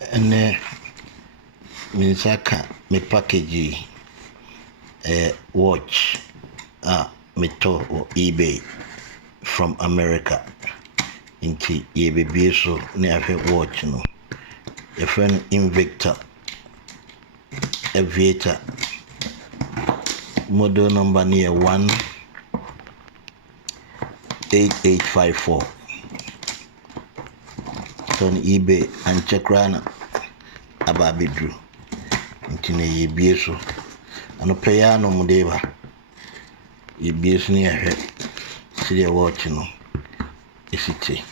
And Minsaka me package watch me to or eBay from America into ye so near watch no your friend Invicta Aviator model number near 18854 on eBay and check rana about bedroom into ye so and a piano modeva ye near her see the watch no is it okay.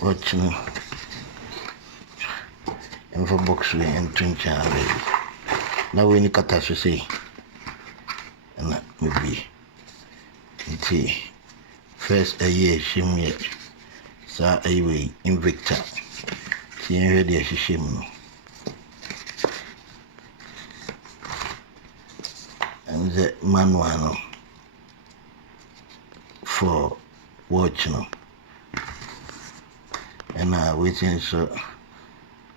Watch no info box we and twin channel now we need to say and maybe it's first a year shimmy sa away Invicta see ready a shim no and the manual for watch no and waiting so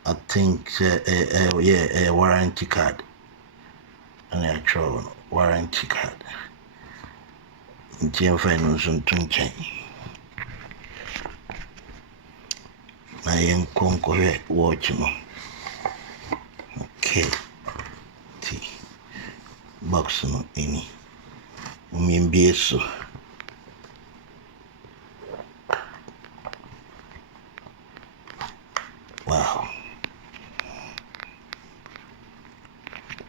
I think a warranty card and a throw warranty card in finance on Tunchain. I am conquer watch no. Okay. T box no any. Be so. Wow.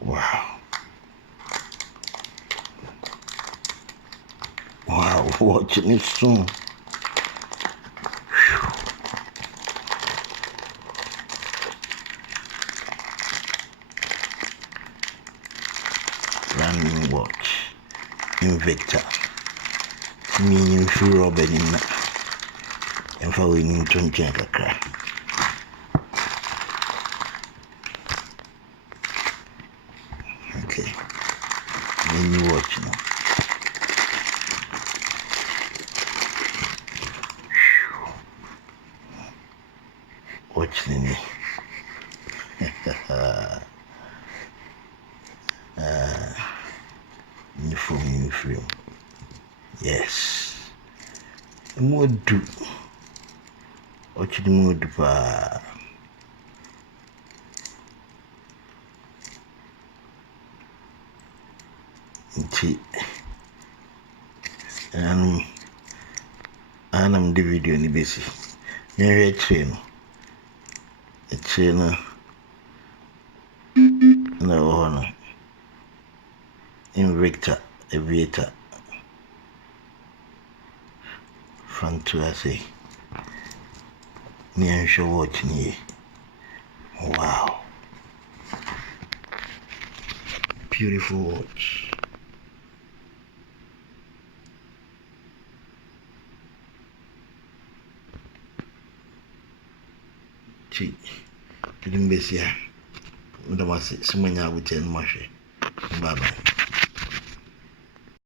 Wow. Wow, watching it soon. Brand new watch. Invicta. Meaning free rubber in that. And for winning 20 crack. Okay. New watch now. Watch me. New film. Yes. More do. Watch the mood pa. I'm the video ni basi. Nyere train. A trainer. No. Invicta Aviator. Front to I say. Me show watching ye. Wow. Beautiful watch. Gee, didn't miss ya. What was it? Someone out with 10 mushy. Bye bye.